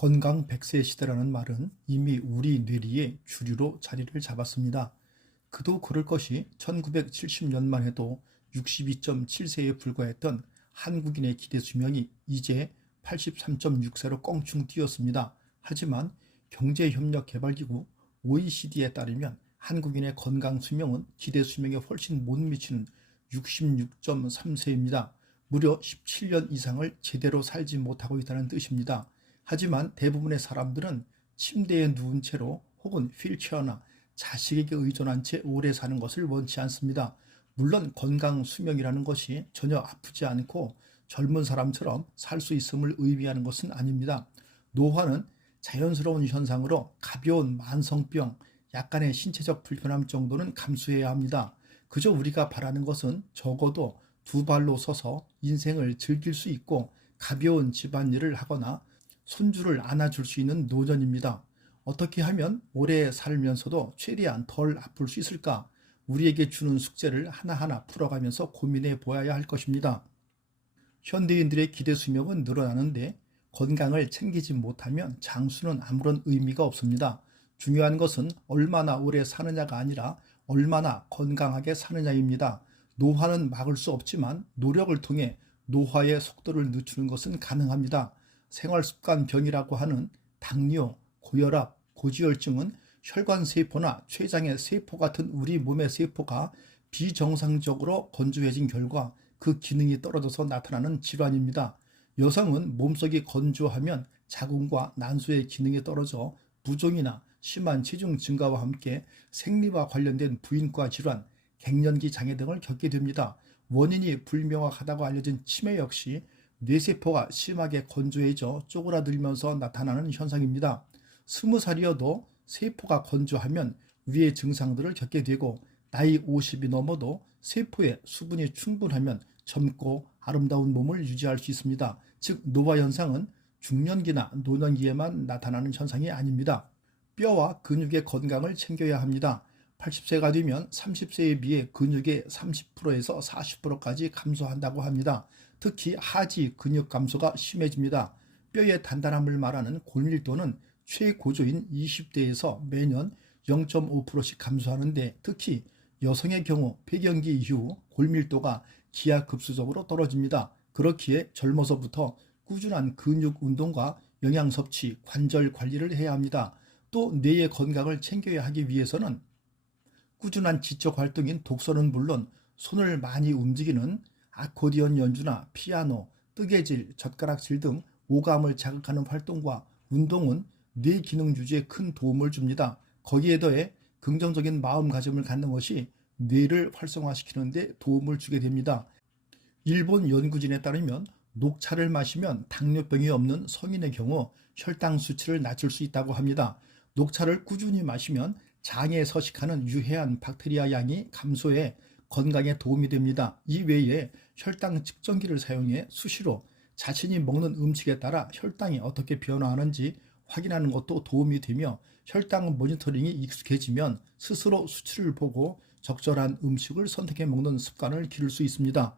건강 100세 시대라는 말은 이미 우리 뇌리에 주류로 자리를 잡았습니다. 그도 그럴 것이 1970년만 해도 62.7세에 불과했던 한국인의 기대 수명이 이제 83.6세로 껑충 뛰었습니다. 하지만 경제협력개발기구 OECD에 따르면 한국인의 건강 수명은 기대 수명에 훨씬 못 미치는 66.3세입니다. 무려 17년 이상을 제대로 살지 못하고 있다는 뜻입니다. 하지만 대부분의 사람들은 침대에 누운 채로 혹은 휠체어나 자식에게 의존한 채 오래 사는 것을 원치 않습니다. 물론 건강 수명이라는 것이 전혀 아프지 않고 젊은 사람처럼 살 수 있음을 의미하는 것은 아닙니다. 노화는 자연스러운 현상으로 가벼운 만성병, 약간의 신체적 불편함 정도는 감수해야 합니다. 그저 우리가 바라는 것은 적어도 두 발로 서서 인생을 즐길 수 있고 가벼운 집안일을 하거나 손주를 안아줄 수 있는 노년입니다. 어떻게 하면 오래 살면서도 최대한 덜 아플 수 있을까? 우리에게 주는 숙제를 하나하나 풀어가면서 고민해 보아야 할 것입니다. 현대인들의 기대 수명은 늘어나는데 건강을 챙기지 못하면 장수는 아무런 의미가 없습니다. 중요한 것은 얼마나 오래 사느냐가 아니라 얼마나 건강하게 사느냐입니다. 노화는 막을 수 없지만 노력을 통해 노화의 속도를 늦추는 것은 가능합니다. 생활습관병이라고 하는 당뇨, 고혈압, 고지혈증은 혈관세포나 췌장의 세포 같은 우리 몸의 세포가 비정상적으로 건조해진 결과 그 기능이 떨어져서 나타나는 질환입니다. 여성은 몸속이 건조하면 자궁과 난소의 기능이 떨어져 부종이나 심한 체중 증가와 함께 생리와 관련된 부인과 질환, 갱년기 장애 등을 겪게 됩니다. 원인이 불명확하다고 알려진 치매 역시 뇌세포가 심하게 건조해져 쪼그라들면서 나타나는 현상입니다. 20살이어도 세포가 건조하면 위의 증상들을 겪게 되고 나이 50이 넘어도 세포에 수분이 충분하면 젊고 아름다운 몸을 유지할 수 있습니다. 즉 노화 현상은 중년기나 노년기에만 나타나는 현상이 아닙니다. 뼈와 근육의 건강을 챙겨야 합니다. 80세가 되면 30세에 비해 근육의 30%에서 40%까지 감소한다고 합니다. 특히 하지 근육 감소가 심해집니다. 뼈의 단단함을 말하는 골밀도는 최고조인 20대에서 매년 0.5%씩 감소하는데 특히 여성의 경우 폐경기 이후 골밀도가 기하급수적으로 떨어집니다. 그렇기에 젊어서부터 꾸준한 근육 운동과 영양 섭취, 관절 관리를 해야 합니다. 또 뇌의 건강을 챙겨야 하기 위해서는 꾸준한 지적 활동인 독서는 물론 손을 많이 움직이는 아코디언 연주나 피아노, 뜨개질, 젓가락질 등 오감을 자극하는 활동과 운동은 뇌 기능 유지에 큰 도움을 줍니다. 거기에 더해 긍정적인 마음가짐을 갖는 것이 뇌를 활성화시키는 데 도움을 주게 됩니다. 일본 연구진에 따르면 녹차를 마시면 당뇨병이 없는 성인의 경우 혈당 수치를 낮출 수 있다고 합니다. 녹차를 꾸준히 마시면 장에 서식하는 유해한 박테리아 양이 감소해 건강에 도움이 됩니다. 이 외에 혈당 측정기를 사용해 수시로 자신이 먹는 음식에 따라 혈당이 어떻게 변화하는지 확인하는 것도 도움이 되며 혈당 모니터링이 익숙해지면 스스로 수치를 보고 적절한 음식을 선택해 먹는 습관을 기를 수 있습니다.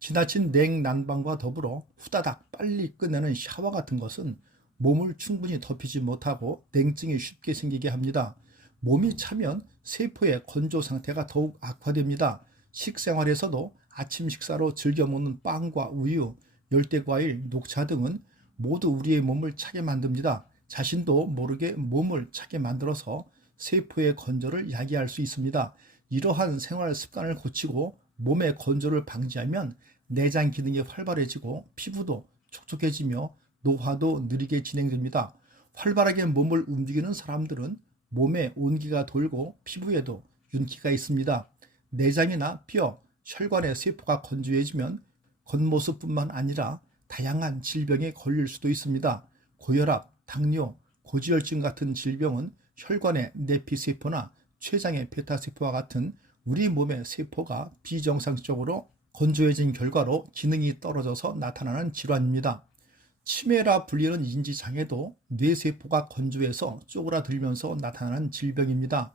지나친 냉난방과 더불어 후다닥 빨리 끝내는 샤워 같은 것은 몸을 충분히 덮이지 못하고 냉증이 쉽게 생기게 합니다. 몸이 차면 세포의 건조 상태가 더욱 악화됩니다. 식생활에서도 아침 식사로 즐겨 먹는 빵과 우유, 열대과일, 녹차 등은 모두 우리의 몸을 차게 만듭니다. 자신도 모르게 몸을 차게 만들어서 세포의 건조를 야기할 수 있습니다. 이러한 생활 습관을 고치고 몸의 건조를 방지하면 내장 기능이 활발해지고 피부도 촉촉해지며 노화도 느리게 진행됩니다. 활발하게 몸을 움직이는 사람들은 몸에 온기가 돌고 피부에도 윤기가 있습니다. 내장이나 뼈, 혈관의 세포가 건조해지면 겉모습뿐만 아니라 다양한 질병에 걸릴 수도 있습니다. 고혈압, 당뇨, 고지혈증 같은 질병은 혈관의 내피세포나 췌장의 베타세포와 같은 우리 몸의 세포가 비정상적으로 건조해진 결과로 기능이 떨어져서 나타나는 질환입니다. 치매라 불리는 인지장애도 뇌세포가 건조해서 쪼그라들면서 나타나는 질병입니다.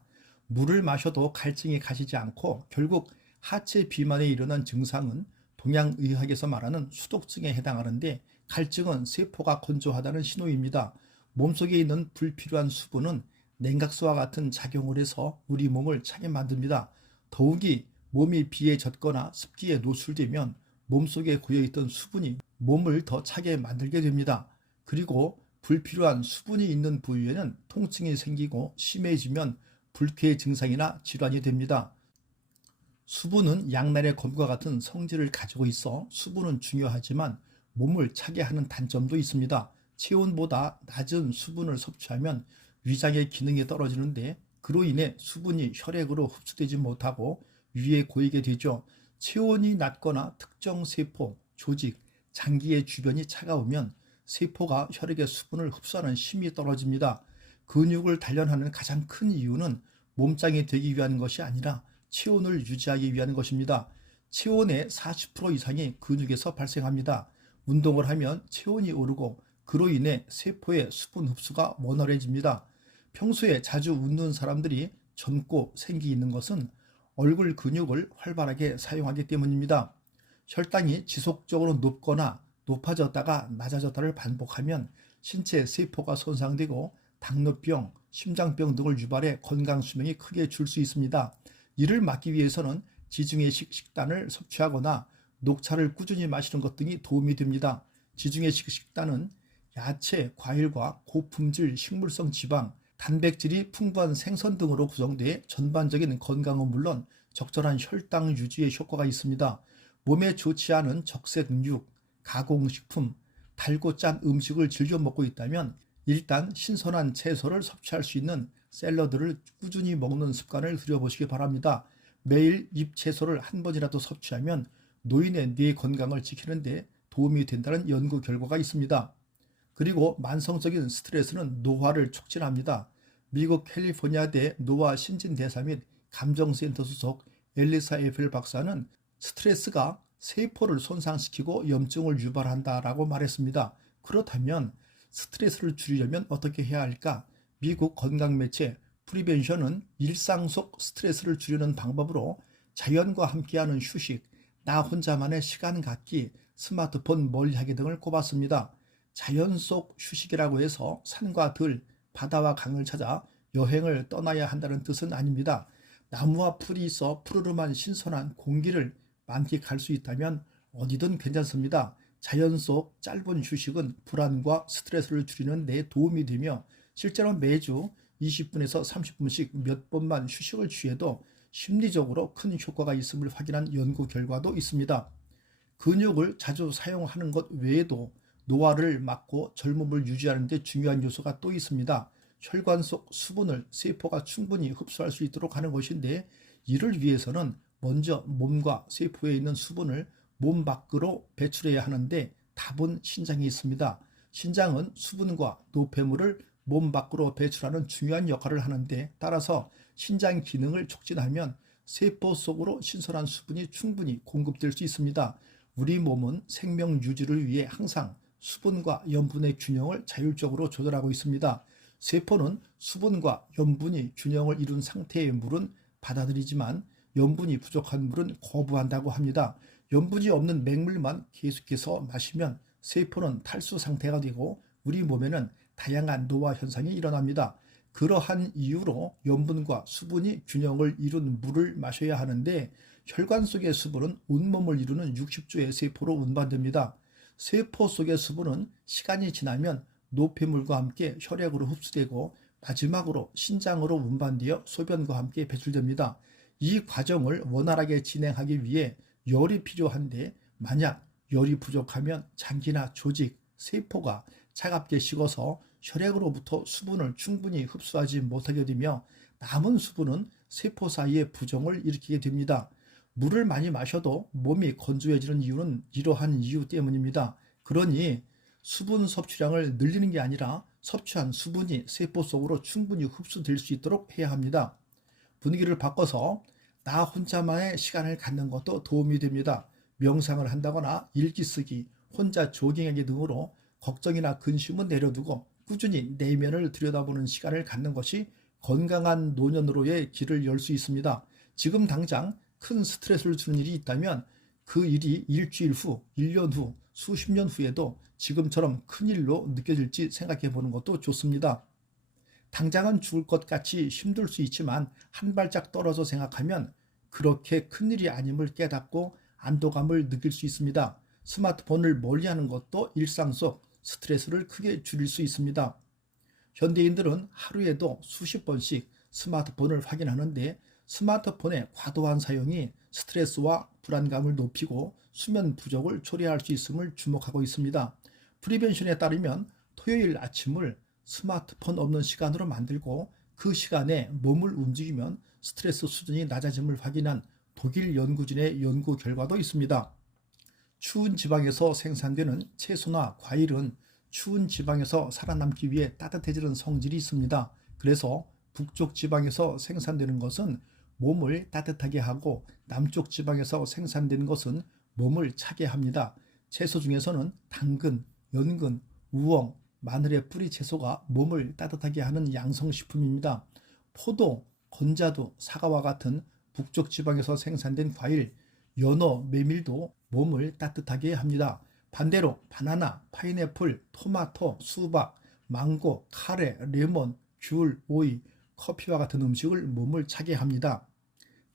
물을 마셔도 갈증이 가시지 않고 결국 하체 비만에 이르는 증상은 동양의학에서 말하는 수독증에 해당하는데, 갈증은 세포가 건조하다는 신호입니다. 몸속에 있는 불필요한 수분은 냉각수와 같은 작용을 해서 우리 몸을 차게 만듭니다. 더욱이 몸이 비에 젖거나 습기에 노출되면 몸속에 고여있던 수분이 몸을 더 차게 만들게 됩니다. 그리고 불필요한 수분이 있는 부위에는 통증이 생기고 심해지면 불쾌 증상이나 질환이 됩니다. 수분은 양날의 검과 같은 성질을 가지고 있어 수분은 중요하지만 몸을 차게 하는 단점도 있습니다. 체온보다 낮은 수분을 섭취하면 위장의 기능이 떨어지는데, 그로 인해 수분이 혈액으로 흡수되지 못하고 위에 고이게 되죠. 체온이 낮거나 특정 세포, 조직, 장기의 주변이 차가우면 세포가 혈액의 수분을 흡수하는 힘이 떨어집니다. 근육을 단련하는 가장 큰 이유는 몸짱이 되기 위한 것이 아니라 체온을 유지하기 위한 것입니다. 체온의 40% 이상이 근육에서 발생합니다. 운동을 하면 체온이 오르고 그로 인해 세포의 수분 흡수가 원활해집니다. 평소에 자주 웃는 사람들이 젊고 생기 있는 것은 얼굴 근육을 활발하게 사용하기 때문입니다. 혈당이 지속적으로 높거나 높아졌다가 낮아졌다를 반복하면 신체 세포가 손상되고 당뇨병, 심장병 등을 유발해 건강 수명이 크게 줄 수 있습니다. 이를 막기 위해서는 지중해식 식단을 섭취하거나 녹차를 꾸준히 마시는 것 등이 도움이 됩니다. 지중해식 식단은 야채, 과일과 고품질 식물성 지방, 단백질이 풍부한 생선 등으로 구성돼 전반적인 건강은 물론 적절한 혈당 유지에 효과가 있습니다. 몸에 좋지 않은 적색육, 가공식품, 달고 짠 음식을 즐겨 먹고 있다면 일단 신선한 채소를 섭취할 수 있는 샐러드를 꾸준히 먹는 습관을 들여보시기 바랍니다. 매일 잎채소를 한 번이라도 섭취하면 노인의 뇌 건강을 지키는 데 도움이 된다는 연구 결과가 있습니다. 그리고 만성적인 스트레스는 노화를 촉진합니다. 미국 캘리포니아대 노화 신진대사 및 감정센터 소속 엘리사 에펠 박사는 스트레스가 세포를 손상시키고 염증을 유발한다라고 말했습니다. 그렇다면 스트레스를 줄이려면 어떻게 해야 할까? 미국 건강매체 프리벤션은 일상 속 스트레스를 줄이는 방법으로 자연과 함께하는 휴식, 나 혼자만의 시간 갖기, 스마트폰 멀리하기 등을 꼽았습니다. 자연 속 휴식이라고 해서 산과 들, 바다와 강을 찾아 여행을 떠나야 한다는 뜻은 아닙니다. 나무와 풀이 있어 푸르름한 신선한 공기를 만끽할 수 있다면 어디든 괜찮습니다. 자연 속 짧은 휴식은 불안과 스트레스를 줄이는 데 도움이 되며, 실제로 매주 20분에서 30분씩 몇 번만 휴식을 취해도 심리적으로 큰 효과가 있음을 확인한 연구 결과도 있습니다. 근육을 자주 사용하는 것 외에도 노화를 막고 젊음을 유지하는 데 중요한 요소가 또 있습니다. 혈관 속 수분을 세포가 충분히 흡수할 수 있도록 하는 것인데, 이를 위해서는 먼저 몸과 세포에 있는 수분을 몸 밖으로 배출해야 하는데 답은 신장에 있습니다. 신장은 수분과 노폐물을 몸 밖으로 배출하는 중요한 역할을 하는데, 따라서 신장 기능을 촉진하면 세포 속으로 신선한 수분이 충분히 공급될 수 있습니다. 우리 몸은 생명 유지를 위해 항상 수분과 염분의 균형을 자율적으로 조절하고 있습니다. 세포는 수분과 염분이 균형을 이룬 상태의 물은 받아들이지만 염분이 부족한 물은 거부한다고 합니다. 염분이 없는 맹물만 계속해서 마시면 세포는 탈수 상태가 되고 우리 몸에는 다양한 노화 현상이 일어납니다. 그러한 이유로 염분과 수분이 균형을 이룬 물을 마셔야 하는데, 혈관 속의 수분은 온몸을 이루는 60조의 세포로 운반됩니다. 세포 속의 수분은 시간이 지나면 노폐물과 함께 혈액으로 흡수되고 마지막으로 신장으로 운반되어 소변과 함께 배출됩니다. 이 과정을 원활하게 진행하기 위해 열이 필요한데, 만약 열이 부족하면 장기나 조직, 세포가 차갑게 식어서 혈액으로부터 수분을 충분히 흡수하지 못하게 되며 남은 수분은 세포 사이에 부종을 일으키게 됩니다. 물을 많이 마셔도 몸이 건조해지는 이유는 이러한 이유 때문입니다. 그러니 수분 섭취량을 늘리는 게 아니라 섭취한 수분이 세포 속으로 충분히 흡수될 수 있도록 해야 합니다. 분위기를 바꿔서 나 혼자만의 시간을 갖는 것도 도움이 됩니다. 명상을 한다거나 일기 쓰기, 혼자 조깅하기 등으로 걱정이나 근심은 내려두고 꾸준히 내면을 들여다보는 시간을 갖는 것이 건강한 노년으로의 길을 열 수 있습니다. 지금 당장 큰 스트레스를 주는 일이 있다면 그 일이 일주일 후, 1년 후, 수십 년 후에도 지금처럼 큰 일로 느껴질지 생각해 보는 것도 좋습니다. 당장은 죽을 것 같이 힘들 수 있지만 한 발짝 떨어져 생각하면 그렇게 큰일이 아님을 깨닫고 안도감을 느낄 수 있습니다. 스마트폰을 멀리하는 것도 일상 속 스트레스를 크게 줄일 수 있습니다. 현대인들은 하루에도 수십 번씩 스마트폰을 확인하는데 스마트폰의 과도한 사용이 스트레스와 불안감을 높이고 수면 부족을 초래할 수 있음을 주목하고 있습니다. 프리벤션에 따르면 토요일 아침을 스마트폰 없는 시간으로 만들고 그 시간에 몸을 움직이면 스트레스 수준이 낮아짐을 확인한 독일 연구진의 연구 결과도 있습니다. 추운 지방에서 생산되는 채소나 과일은 추운 지방에서 살아남기 위해 따뜻해지는 성질이 있습니다. 그래서 북쪽 지방에서 생산되는 것은 몸을 따뜻하게 하고 남쪽 지방에서 생산되는 것은 몸을 차게 합니다. 채소 중에서는 당근, 연근, 우엉, 마늘의 뿌리 채소가 몸을 따뜻하게 하는 양성식품입니다. 포도, 건자두, 사과와 같은 북쪽 지방에서 생산된 과일, 연어, 메밀도 몸을 따뜻하게 합니다. 반대로 바나나, 파인애플, 토마토, 수박, 망고, 카레, 레몬, 귤, 오이, 커피와 같은 음식을 몸을 차게 합니다.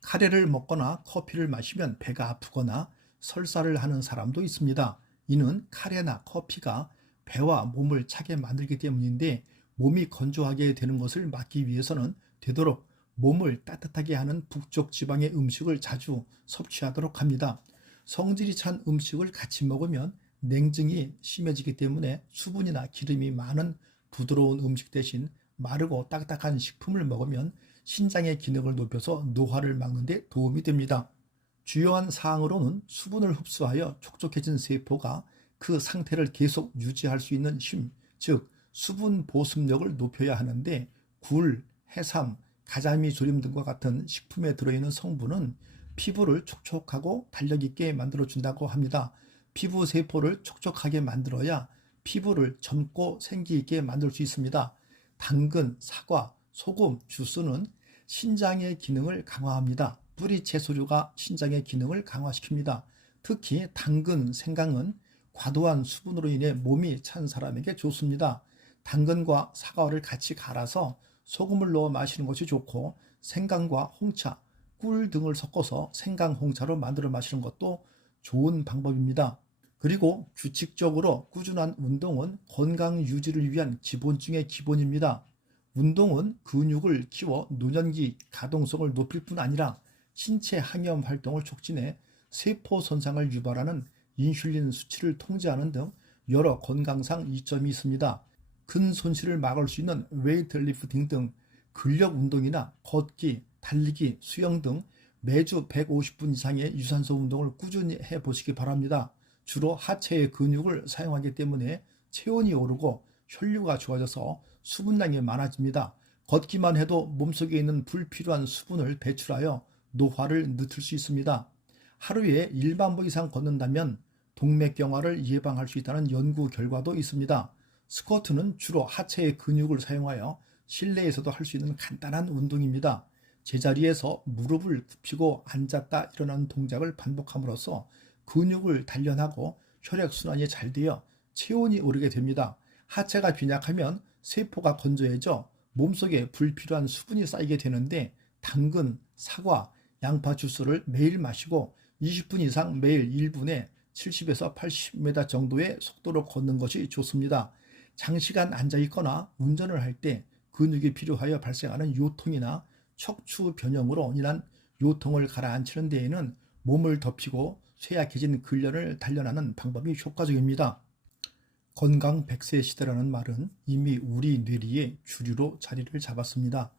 카레를 먹거나 커피를 마시면 배가 아프거나 설사를 하는 사람도 있습니다. 이는 카레나 커피가 배와 몸을 차게 만들기 때문인데 몸이 건조하게 되는 것을 막기 위해서는 되도록 몸을 따뜻하게 하는 북쪽 지방의 음식을 자주 섭취하도록 합니다. 성질이 찬 음식을 같이 먹으면 냉증이 심해지기 때문에 수분이나 기름이 많은 부드러운 음식 대신 마르고 딱딱한 식품을 먹으면 신장의 기능을 높여서 노화를 막는 데 도움이 됩니다. 주요한 사항으로는 수분을 흡수하여 촉촉해진 세포가 그 상태를 계속 유지할 수 있는 힘, 즉 수분 보습력을 높여야 하는데 굴, 해삼, 가자미 조림 등과 같은 식품에 들어있는 성분은 피부를 촉촉하고 탄력 있게 만들어준다고 합니다. 피부 세포를 촉촉하게 만들어야 피부를 젊고 생기 있게 만들 수 있습니다. 당근, 사과, 소금, 주스는 신장의 기능을 강화합니다. 뿌리 채소류가 신장의 기능을 강화시킵니다. 특히 당근, 생강은 과도한 수분으로 인해 몸이 찬 사람에게 좋습니다. 당근과 사과를 같이 갈아서 소금을 넣어 마시는 것이 좋고 생강과 홍차, 꿀 등을 섞어서 생강 홍차로 만들어 마시는 것도 좋은 방법입니다. 그리고 규칙적으로 꾸준한 운동은 건강 유지를 위한 기본 중의 기본입니다. 운동은 근육을 키워 노년기 가동성을 높일 뿐 아니라 신체 항염 활동을 촉진해 세포 손상을 유발하는 인슐린 수치를 통제하는 등 여러 건강상 이점이 있습니다. 근 손실을 막을 수 있는 웨이트리프팅 등 근력 운동이나 걷기, 달리기, 수영 등 매주 150분 이상의 유산소 운동을 꾸준히 해보시기 바랍니다. 주로 하체의 근육을 사용하기 때문에 체온이 오르고 혈류가 좋아져서 수분량이 많아집니다. 걷기만 해도 몸속에 있는 불필요한 수분을 배출하여 노화를 늦출 수 있습니다. 하루에 1만 보 이상 걷는다면 동맥경화를 예방할 수 있다는 연구 결과도 있습니다. 스쿼트는 주로 하체의 근육을 사용하여 실내에서도 할 수 있는 간단한 운동입니다. 제자리에서 무릎을 굽히고 앉았다 일어나는 동작을 반복함으로써 근육을 단련하고 혈액순환이 잘 되어 체온이 오르게 됩니다. 하체가 빈약하면 세포가 건조해져 몸속에 불필요한 수분이 쌓이게 되는데 당근, 사과, 양파 주스를 매일 마시고 20분 이상 매일 1분에 70에서 80m 정도의 속도로 걷는 것이 좋습니다. 장시간 앉아있거나 운전을 할 때 근육이 필요하여 발생하는 요통이나 척추 변형으로 인한 요통을 가라앉히는 데에는 몸을 덮이고 쇠약해진 근련을 단련하는 방법이 효과적입니다. 건강 100세 시대라는 말은 이미 우리 뇌리에 주류로 자리를 잡았습니다.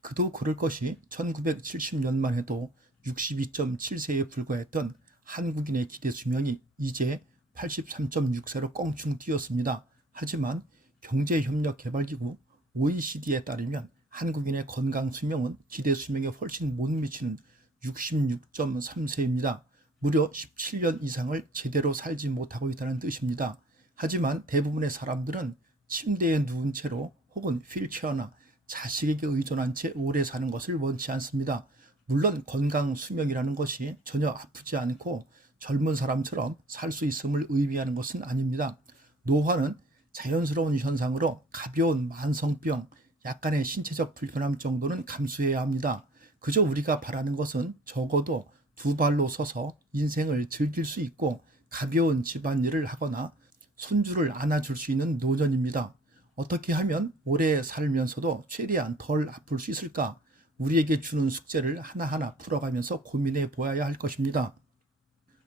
그도 그럴 것이 1970년만 해도 62.7세에 불과했던 한국인의 기대 수명이 이제 83.6세로 껑충 뛰었습니다. 하지만 경제협력개발기구 OECD에 따르면 한국인의 건강 수명은 기대 수명에 훨씬 못 미치는 66.3세입니다. 무려 17년 이상을 제대로 살지 못하고 있다는 뜻입니다. 하지만 대부분의 사람들은 침대에 누운 채로 혹은 휠체어나 자식에게 의존한 채 오래 사는 것을 원치 않습니다. 물론 건강 수명이라는 것이 전혀 아프지 않고 젊은 사람처럼 살 수 있음을 의미하는 것은 아닙니다. 노화는 자연스러운 현상으로 가벼운 만성병, 약간의 신체적 불편함 정도는 감수해야 합니다. 그저 우리가 바라는 것은 적어도 두 발로 서서 인생을 즐길 수 있고 가벼운 집안일을 하거나 손주를 안아줄 수 있는 노년입니다. 어떻게 하면 오래 살면서도 최대한 덜 아플 수 있을까? 우리에게 주는 숙제를 하나하나 풀어가면서 고민해 보아야 할 것입니다.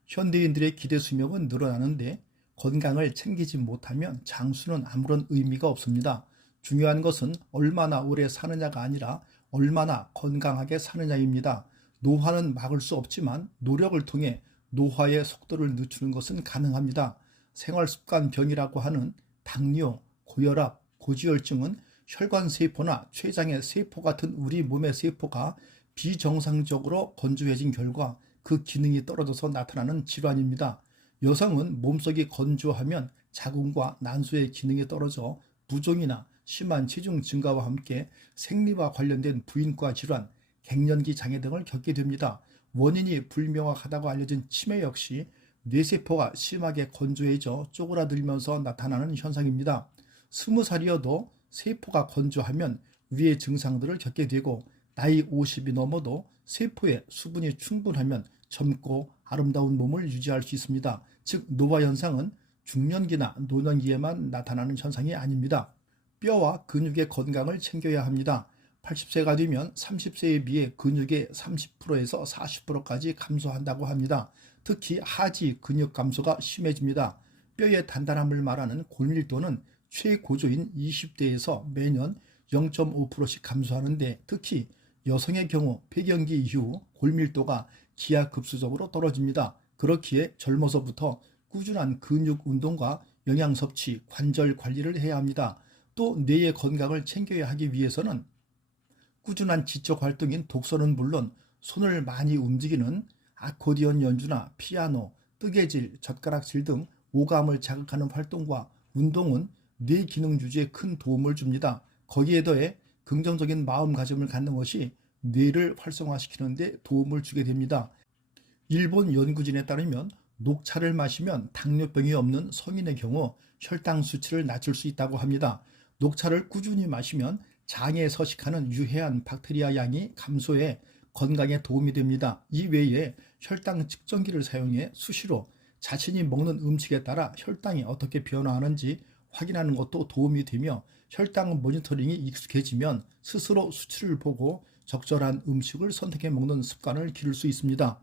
현대인들의 기대 수명은 늘어나는데 건강을 챙기지 못하면 장수는 아무런 의미가 없습니다. 중요한 것은 얼마나 오래 사느냐가 아니라 얼마나 건강하게 사느냐입니다. 노화는 막을 수 없지만 노력을 통해 노화의 속도를 늦추는 것은 가능합니다. 생활습관병이라고 하는 당뇨, 고혈압, 고지혈증은 혈관세포나 췌장의 세포 같은 우리 몸의 세포가 비정상적으로 건조해진 결과 그 기능이 떨어져서 나타나는 질환입니다. 여성은 몸속이 건조하면 자궁과 난소의 기능이 떨어져 부종이나 심한 체중 증가와 함께 생리와 관련된 부인과 질환, 갱년기 장애 등을 겪게 됩니다. 원인이 불명확하다고 알려진 치매 역시 뇌세포가 심하게 건조해져 쪼그라들면서 나타나는 현상입니다. 20살이어도 세포가 건조하면 위의 증상들을 겪게 되고 나이 50이 넘어도 세포에 수분이 충분하면 젊고 아름다운 몸을 유지할 수 있습니다. 즉 노화 현상은 중년기나 노년기에만 나타나는 현상이 아닙니다. 뼈와 근육의 건강을 챙겨야 합니다. 80세가 되면 30세에 비해 근육의 30%에서 40%까지 감소한다고 합니다. 특히 하지 근육 감소가 심해집니다. 뼈의 단단함을 말하는 골밀도는 최고조인 20대에서 매년 0.5%씩 감소하는데 특히 여성의 경우 폐경기 이후 골밀도가 기하급수적으로 떨어집니다. 그렇기에 젊어서부터 꾸준한 근육 운동과 영양 섭취, 관절 관리를 해야 합니다. 또 뇌의 건강을 챙겨야 하기 위해서는 꾸준한 지적 활동인 독서는 물론 손을 많이 움직이는 아코디언 연주나 피아노, 뜨개질, 젓가락질 등 오감을 자극하는 활동과 운동은 뇌 기능 유지에 큰 도움을 줍니다. 거기에 더해 긍정적인 마음가짐을 갖는 것이 뇌를 활성화시키는 데 도움을 주게 됩니다. 일본 연구진에 따르면 녹차를 마시면 당뇨병이 없는 성인의 경우 혈당 수치를 낮출 수 있다고 합니다. 녹차를 꾸준히 마시면 장에 서식하는 유해한 박테리아 양이 감소해 건강에 도움이 됩니다. 이 외에 혈당 측정기를 사용해 수시로 자신이 먹는 음식에 따라 혈당이 어떻게 변화하는지 확인하는 것도 도움이 되며 혈당 모니터링이 익숙해지면 스스로 수치를 보고 적절한 음식을 선택해 먹는 습관을 기를 수 있습니다.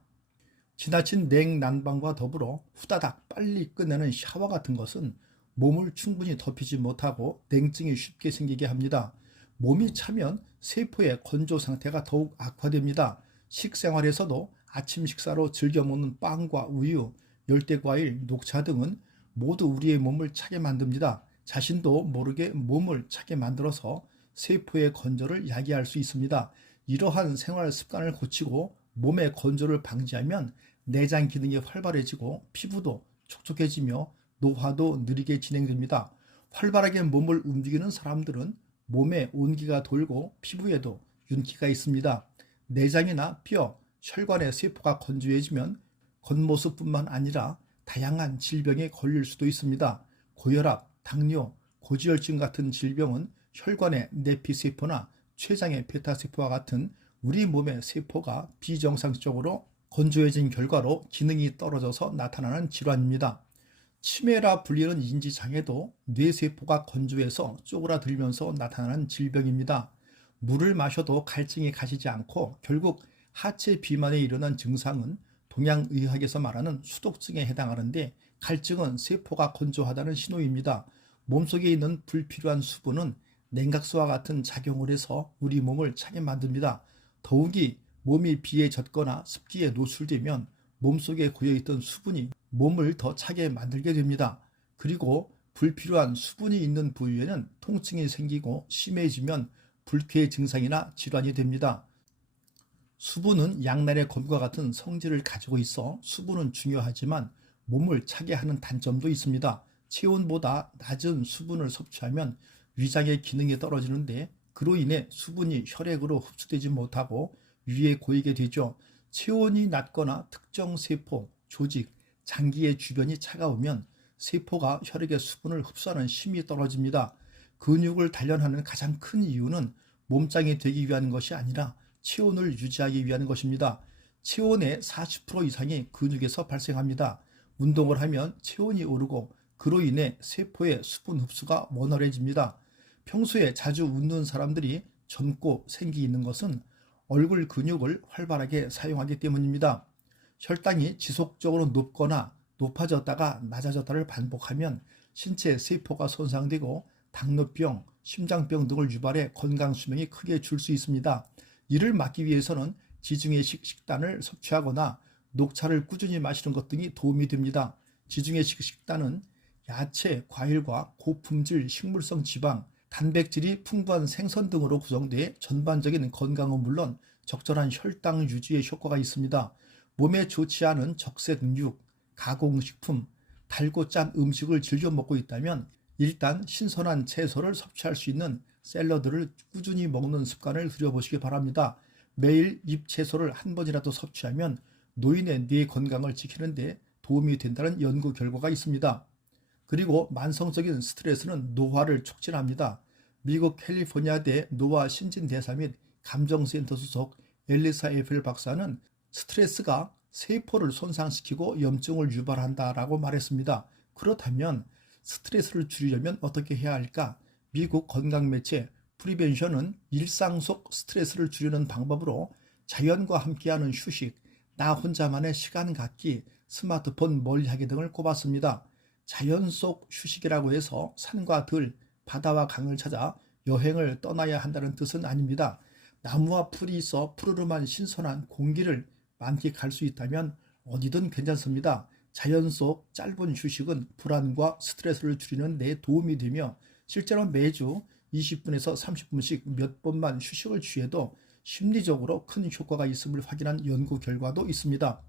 지나친 냉난방과 더불어 후다닥 빨리 끝내는 샤워 같은 것은 몸을 충분히 덮이지 못하고 냉증이 쉽게 생기게 합니다. 몸이 차면 세포의 건조 상태가 더욱 악화됩니다. 식생활에서도 아침 식사로 즐겨 먹는 빵과 우유, 열대과일, 녹차 등은 모두 우리의 몸을 차게 만듭니다. 자신도 모르게 몸을 차게 만들어서 세포의 건조를 야기할 수 있습니다. 이러한 생활 습관을 고치고 몸의 건조를 방지하면 내장 기능이 활발해지고 피부도 촉촉해지며 노화도 느리게 진행됩니다. 활발하게 몸을 움직이는 사람들은 몸에 온기가 돌고 피부에도 윤기가 있습니다. 내장이나 뼈, 혈관의 세포가 건조해지면 겉모습뿐만 아니라 다양한 질병에 걸릴 수도 있습니다. 고혈압, 당뇨, 고지혈증 같은 질병은 혈관의 내피세포나 췌장의 베타세포와 같은 우리 몸의 세포가 비정상적으로 건조해진 결과로 기능이 떨어져서 나타나는 질환입니다. 치매라 불리는 인지장애도 뇌세포가 건조해서 쪼그라들면서 나타나는 질병입니다. 물을 마셔도 갈증이 가시지 않고 결국 하체 비만에 이르는 증상은 동양의학에서 말하는 수독증에 해당하는데 갈증은 세포가 건조하다는 신호입니다. 몸속에 있는 불필요한 수분은 냉각수와 같은 작용을 해서 우리 몸을 차게 만듭니다. 더욱이 몸이 비에 젖거나 습기에 노출되면 몸속에 고여있던 수분이 몸을 더 차게 만들게 됩니다. 그리고 불필요한 수분이 있는 부위에는 통증이 생기고 심해지면 불쾌 증상이나 질환이 됩니다. 수분은 양날의 검과 같은 성질을 가지고 있어 수분은 중요하지만 몸을 차게 하는 단점도 있습니다. 체온보다 낮은 수분을 섭취하면 위장의 기능이 떨어지는데 그로 인해 수분이 혈액으로 흡수되지 못하고 위에 고이게 되죠. 체온이 낮거나 특정 세포, 조직, 장기의 주변이 차가우면 세포가 혈액의 수분을 흡수하는 힘이 떨어집니다. 근육을 단련하는 가장 큰 이유는 몸짱이 되기 위한 것이 아니라 체온을 유지하기 위한 것입니다. 체온의 40% 이상이 근육에서 발생합니다. 운동을 하면 체온이 오르고 그로 인해 세포의 수분 흡수가 원활해집니다. 평소에 자주 웃는 사람들이 젊고 생기 있는 것은 얼굴 근육을 활발하게 사용하기 때문입니다. 혈당이 지속적으로 높거나 높아졌다가 낮아졌다를 반복하면 신체 세포가 손상되고 당뇨병, 심장병 등을 유발해 건강 수명이 크게 줄 수 있습니다. 이를 막기 위해서는 지중해식 식단을 섭취하거나 녹차를 꾸준히 마시는 것 등이 도움이 됩니다. 지중해식 식단은 야채, 과일과 고품질 식물성 지방, 단백질이 풍부한 생선 등으로 구성돼 전반적인 건강은 물론 적절한 혈당 유지에 효과가 있습니다. 몸에 좋지 않은 적색 육, 가공식품, 달고 짠 음식을 즐겨 먹고 있다면 일단 신선한 채소를 섭취할 수 있는 샐러드를 꾸준히 먹는 습관을 들여보시기 바랍니다. 매일 잎채소를 한 번이라도 섭취하면 노인의 뇌 건강을 지키는 데 도움이 된다는 연구 결과가 있습니다. 그리고 만성적인 스트레스는 노화를 촉진합니다. 미국 캘리포니아대 노화 신진대사 및 감정센터 소속 엘리사 에펠 박사는 스트레스가 세포를 손상시키고 염증을 유발한다라고 말했습니다. 그렇다면 스트레스를 줄이려면 어떻게 해야 할까? 미국 건강매체 프리벤션은 일상 속 스트레스를 줄이는 방법으로 자연과 함께하는 휴식, 나 혼자만의 시간 갖기, 스마트폰 멀리하기 등을 꼽았습니다. 자연 속 휴식이라고 해서 산과 들, 바다와 강을 찾아 여행을 떠나야 한다는 뜻은 아닙니다. 나무와 풀이 있어 푸르름한 신선한 공기를 만끽할 수 있다면 어디든 괜찮습니다. 자연 속 짧은 휴식은 불안과 스트레스를 줄이는 데 도움이 되며 실제로 매주 20분에서 30분씩 몇 번만 휴식을 취해도 심리적으로 큰 효과가 있음을 확인한 연구 결과도 있습니다.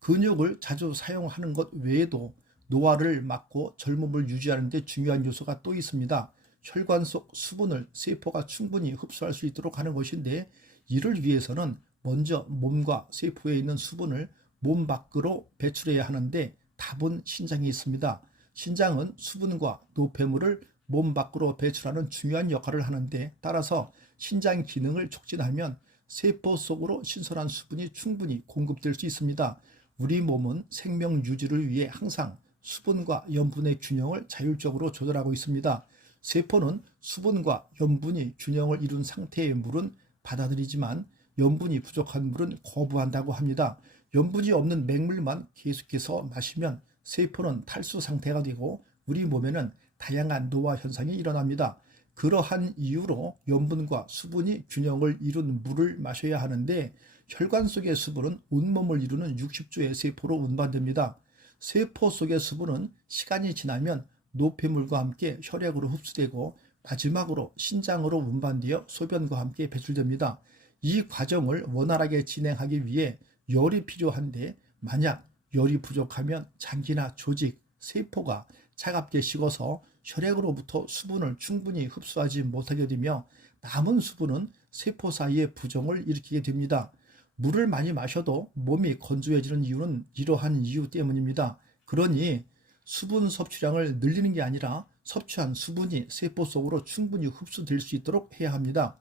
근육을 자주 사용하는 것 외에도 노화를 막고 젊음을 유지하는 데 중요한 요소가 또 있습니다. 혈관 속 수분을 세포가 충분히 흡수할 수 있도록 하는 것인데 이를 위해서는 먼저 몸과 세포에 있는 수분을 몸 밖으로 배출해야 하는데 답은 신장에 있습니다. 신장은 수분과 노폐물을 몸 밖으로 배출하는 중요한 역할을 하는데 따라서 신장 기능을 촉진하면 세포 속으로 신선한 수분이 충분히 공급될 수 있습니다. 우리 몸은 생명 유지를 위해 항상 수분과 염분의 균형을 자율적으로 조절하고 있습니다. 세포는 수분과 염분이 균형을 이룬 상태의 물은 받아들이지만 염분이 부족한 물은 거부한다고 합니다. 염분이 없는 맹물만 계속해서 마시면 세포는 탈수 상태가 되고 우리 몸에는 다양한 노화 현상이 일어납니다. 그러한 이유로 염분과 수분이 균형을 이룬 물을 마셔야 하는데 혈관 속의 수분은 온몸을 이루는 60조의 세포로 운반됩니다. 세포 속의 수분은 시간이 지나면 노폐물과 함께 혈액으로 흡수되고 마지막으로 신장으로 운반되어 소변과 함께 배출됩니다. 이 과정을 원활하게 진행하기 위해 열이 필요한데 만약 열이 부족하면 장기나 조직, 세포가 차갑게 식어서 혈액으로부터 수분을 충분히 흡수하지 못하게 되며 남은 수분은 세포 사이에 부종을 일으키게 됩니다. 물을 많이 마셔도 몸이 건조해지는 이유는 이러한 이유 때문입니다. 그러니 수분 섭취량을 늘리는 게 아니라 섭취한 수분이 세포 속으로 충분히 흡수될 수 있도록 해야 합니다.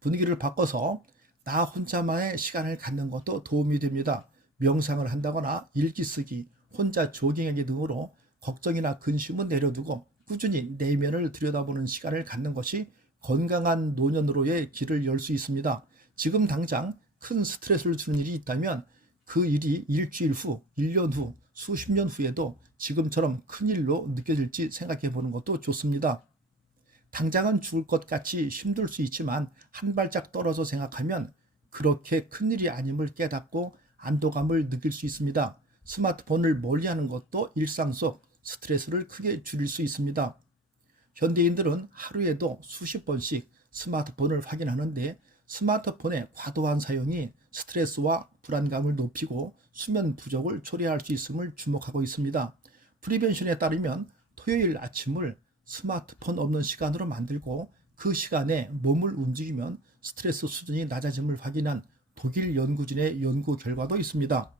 분위기를 바꿔서 나 혼자만의 시간을 갖는 것도 도움이 됩니다. 명상을 한다거나 일기 쓰기, 혼자 조깅하기 등으로 걱정이나 근심은 내려두고 꾸준히 내면을 들여다보는 시간을 갖는 것이 건강한 노년으로의 길을 열 수 있습니다. 지금 당장 큰 스트레스를 주는 일이 있다면 그 일이 일주일 후, 1년 후, 수십 년 후에도 지금처럼 큰 일로 느껴질지 생각해 보는 것도 좋습니다. 당장은 죽을 것 같이 힘들 수 있지만 한 발짝 떨어져 생각하면 그렇게 큰일이 아님을 깨닫고 안도감을 느낄 수 있습니다. 스마트폰을 멀리하는 것도 일상 속 스트레스를 크게 줄일 수 있습니다. 현대인들은 하루에도 수십 번씩 스마트폰을 확인하는데 스마트폰의 과도한 사용이 스트레스와 불안감을 높이고 수면 부족을 초래할 수 있음을 주목하고 있습니다. 프리벤션에 따르면 토요일 아침을 스마트폰 없는 시간으로 만들고 그 시간에 몸을 움직이면 스트레스 수준이 낮아짐을 확인한 독일 연구진의 연구 결과도 있습니다.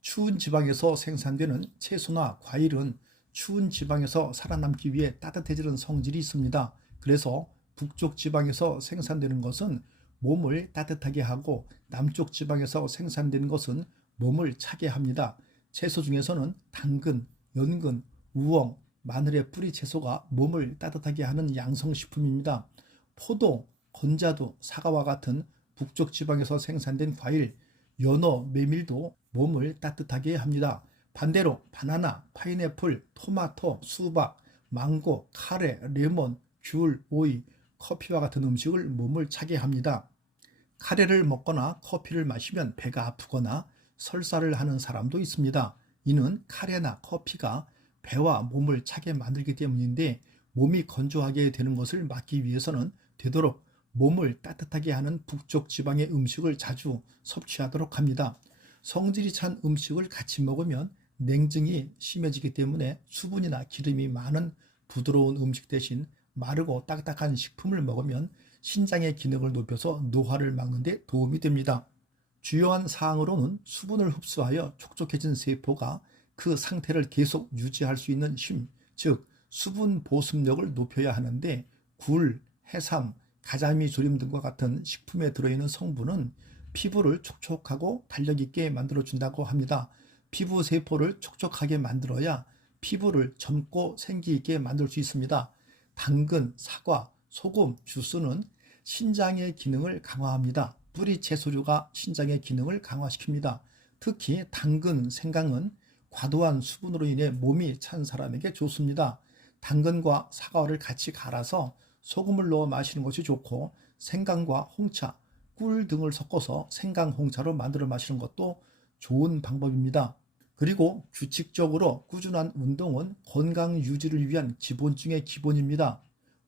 추운 지방에서 생산되는 채소나 과일은 추운 지방에서 살아남기 위해 따뜻해지는 성질이 있습니다. 그래서 북쪽 지방에서 생산되는 것은 몸을 따뜻하게 하고 남쪽 지방에서 생산되는 것은 몸을 차게 합니다. 채소 중에서는 당근, 연근, 우엉, 마늘의 뿌리 채소가 몸을 따뜻하게 하는 양성식품입니다. 포도, 건자두, 사과와 같은 북쪽 지방에서 생산된 과일, 연어, 메밀도 몸을 따뜻하게 합니다. 반대로 바나나, 파인애플, 토마토, 수박, 망고, 카레, 레몬, 귤, 오이, 커피와 같은 음식을 몸을 차게 합니다. 카레를 먹거나 커피를 마시면 배가 아프거나 설사를 하는 사람도 있습니다. 이는 카레나 커피가 배와 몸을 차게 만들기 때문인데, 몸이 건조하게 되는 것을 막기 위해서는 되도록 몸을 따뜻하게 하는 북쪽 지방의 음식을 자주 섭취하도록 합니다. 성질이 찬 음식을 같이 먹으면 냉증이 심해지기 때문에 수분이나 기름이 많은 부드러운 음식 대신 마르고 딱딱한 식품을 먹으면 신장의 기능을 높여서 노화를 막는 데 도움이 됩니다. 주요한 사항으로는 수분을 흡수하여 촉촉해진 세포가 그 상태를 계속 유지할 수 있는 힘, 즉 수분 보습력을 높여야 하는데, 굴, 해삼, 가자미 조림 등과 같은 식품에 들어있는 성분은 피부를 촉촉하고 탄력 있게 만들어준다고 합니다. 피부 세포를 촉촉하게 만들어야 피부를 젊고 생기 있게 만들 수 있습니다. 당근, 사과, 소금, 주스는 신장의 기능을 강화합니다. 뿌리 채소류가 신장의 기능을 강화시킵니다. 특히 당근, 생강은 과도한 수분으로 인해 몸이 찬 사람에게 좋습니다. 당근과 사과를 같이 갈아서 소금을 넣어 마시는 것이 좋고, 생강과 홍차, 꿀 등을 섞어서 생강 홍차로 만들어 마시는 것도 좋은 방법입니다. 그리고 규칙적으로 꾸준한 운동은 건강 유지를 위한 기본 중의 기본입니다.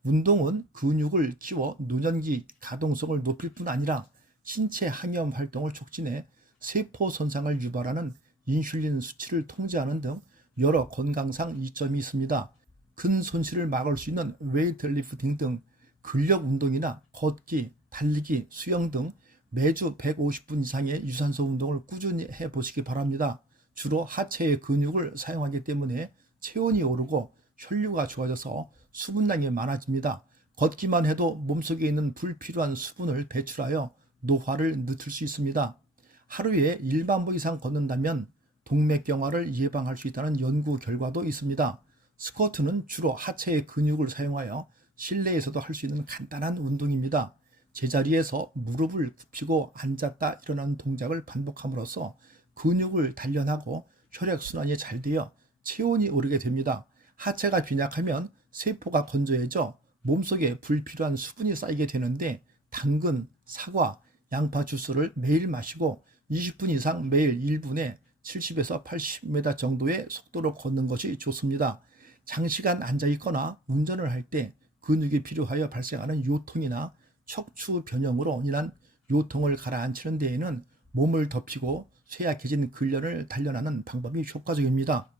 운동은 근육을 키워 노년기 가동성을 높일 뿐 아니라 신체 항염 활동을 촉진해 세포 손상을 유발하는 인슐린 수치를 통제하는 등 여러 건강상 이점이 있습니다. 근 손실을 막을 수 있는 웨이트리프팅 등 근력 운동이나 걷기, 달리기, 수영 등 매주 150분 이상의 유산소 운동을 꾸준히 해보시기 바랍니다. 주로 하체의 근육을 사용하기 때문에 체온이 오르고 혈류가 좋아져서 수분량이 많아집니다. 걷기만 해도 몸속에 있는 불필요한 수분을 배출하여 노화를 늦출 수 있습니다. 하루에 1만 보 이상 걷는다면 동맥경화를 예방할 수 있다는 연구 결과도 있습니다. 스쿼트는 주로 하체의 근육을 사용하여 실내에서도 할 수 있는 간단한 운동입니다. 제자리에서 무릎을 굽히고 앉았다 일어나는 동작을 반복함으로써 근육을 단련하고 혈액순환이 잘 되어 체온이 오르게 됩니다. 하체가 빈약하면 세포가 건조해져 몸속에 불필요한 수분이 쌓이게 되는데, 당근, 사과, 양파 주스를 매일 마시고 20분 이상 매일 1분에 70에서 80m 정도의 속도로 걷는 것이 좋습니다. 장시간 앉아있거나 운전을 할 때 근육이 필요하여 발생하는 요통이나 척추 변형으로 인한 요통을 가라앉히는 데에는 몸을 덮이고 쇠약해진 근력을 단련하는 방법이 효과적입니다.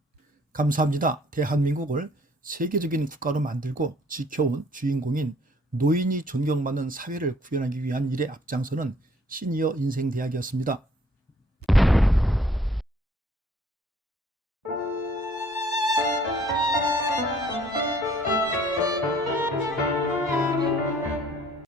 감사합니다. 대한민국을 세계적인 국가로 만들고 지켜온 주인공인 노인이 존경받는 사회를 구현하기 위한 일에 앞장서는 시니어 인생대학이었습니다.